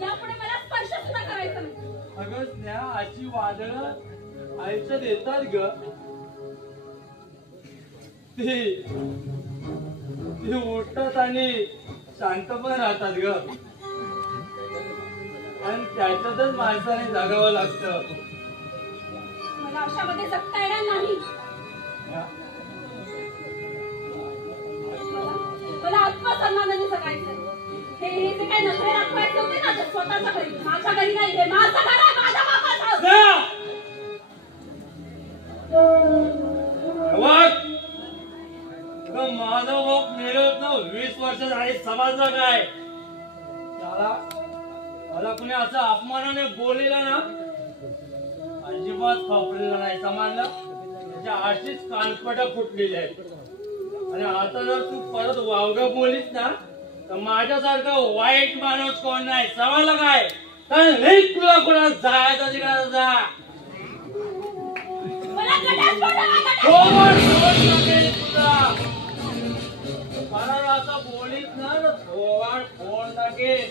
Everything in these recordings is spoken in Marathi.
यापुढे मला स्पर्श सुद्धा करायचा नाही. अगं स्नेहा, अशी वादळ आयुष्यात येतात ग. ती उठतात आणि शांत पण राहतात ग. आणि त्याच्यातच माणसाने जगावं लागतं. मला अशामध्ये जगता येणार नाही. मला आत्मसन्मानाने जगायचं. हे जे काही नखरे दाखवायचे होते ना, ते स्वतःच्या घरी, माझ्या घरी नाही. हे माझं घर आहे, माझ्या बापाचं. माझा बाप मिळत ना 20 वर्ष झाली. समजलं काय? मला कुणी असं अपमानाने बोललेलं ना, अजिबात खपलेलं नाही. समजलं? त्याच्या अशीच कानपटा फुटलेली आहेत. आणि आता जर तू परत वावगा बोलीस ना, तर माझ्यासारखा वाईट माणूस कोण नाही. समजलं काय? तर तुला कुणा जायचं तिकडे जा. मला असं बोलीस ना, थोवाड फोन टाकेल.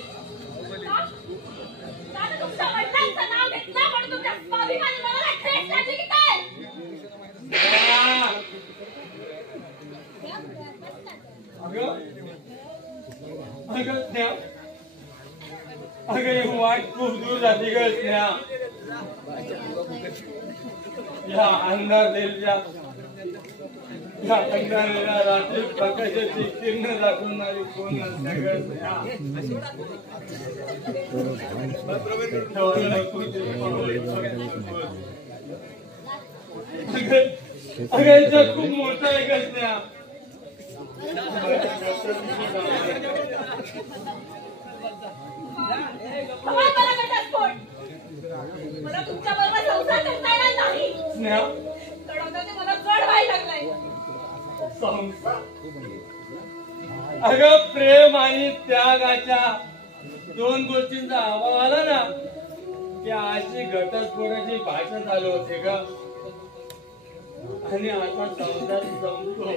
अगं वाट खूप दूर जाते ग स्नेहा. या अंधारलेल्या रात्री प्रकाशाची किरण दाखवणारी कोण असते ग स्नेहा. अगं खूप मोठं आहे ग स्नेहा. मला तुमच्या बरोबर संसार करता येणार नाही. स्नेहा, मला जड व्हायला लागलाय. अगं प्रेम आणि त्यागाच्या 2 गोष्टींचा अभाव आला ना, की अशी घटस्फोटाची भाषा चालू होते ग. आणि आता संसार संपतो.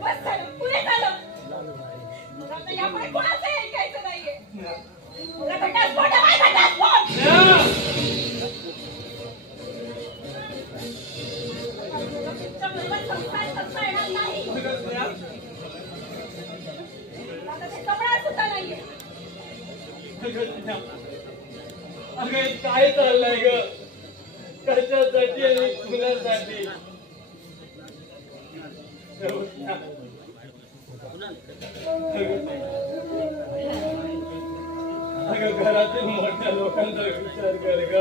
बस झालं, पुरे झालं. मला यापुढे कोणाचं ऐकायचं नाहीये. मला घटस्फोट हवाय, घटस्फोट. तुमच्या बरोबर संसार करता येणार नाही. आता ते कपडा सुद्धा नाहीये. अगं काय चाललंय ग? कशासाठी आणि कुणासाठी? अगं घरातील मोठ्या लोकांचा विचार कर ग.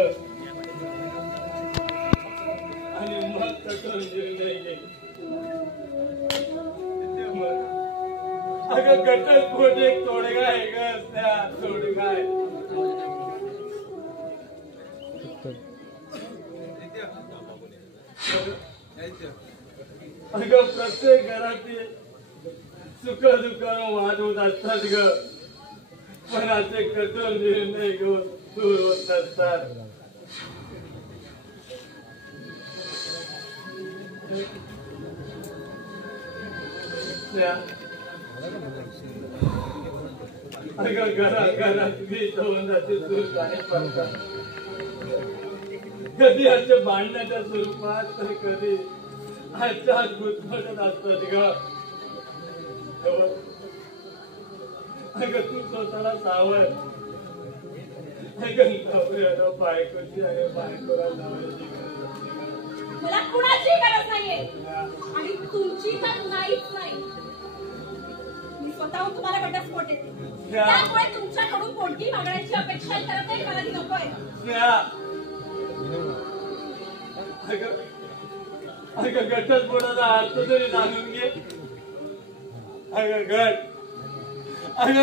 आणि मग कठोर निर्णय घे. अगं घटस्फोट एक तोडगा आहे ग. त्या तोडगा आहे. अगं प्रत्येक घरातील सुख दुःखानं वाद होत असतात ग. पण असे कठोर निर्णय घेऊन दूर होत नसतात. अगं घरात वीज होऊन जाते सुरू आणि पडतात. कधी असे भांडण्याच्या स्वरूपात, तर कधी आजच्या गुदमटत असतात ग. अगं तू स्वतःला सावध. अगं नवऱ्याला बायकोची आणि बायकोला नवऱ्याची मला कुणाची गरज नाहीये. आणि तुमची तर नाहीच नाही. मी स्वतःहून तुम्हाला घटस्फोट देते. त्यामुळे तुमच्याकडून कोणती मागण्याची अपेक्षा करत नाही. मला ती नको आहे. अगं घटस्फोटाचा अर्थ तरी जाणून घे. अगं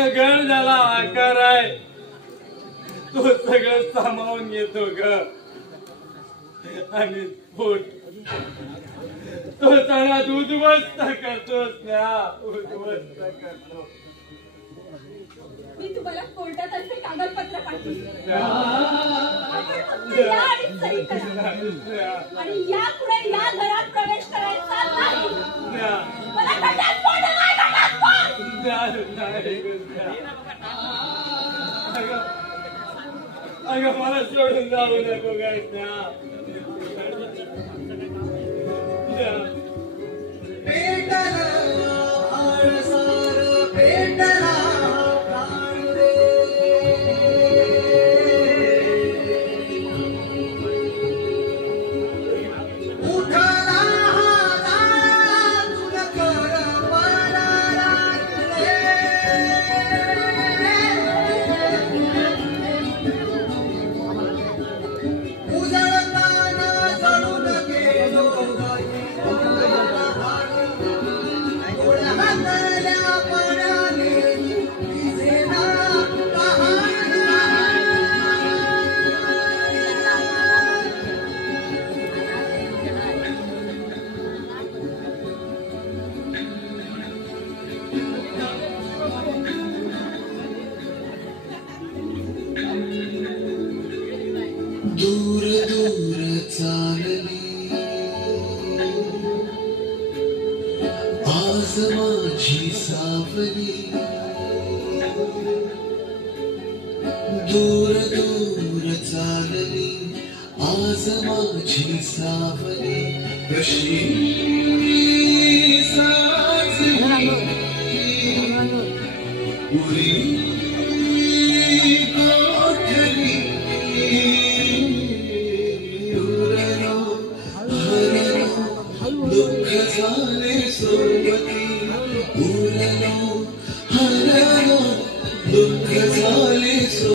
घट झाला आकार आहे. तो सगळं सामावून घेतो ग. आणि स्फोट तो सगळ्यात उद्ध्वस्त करतोस ना. उद्ध्वस्त करतो. मी तुम्हाला कोर्टातर्फे कागदपत्र पाठवली. आणि यापुढे या घरात प्रवेश करायचा नाही. मला अगं मला सोडून जाऊ नको काय दूर दूर चालली आज माझी सावली दूर दूर चालली आज माझी सावली कशी साजली उरी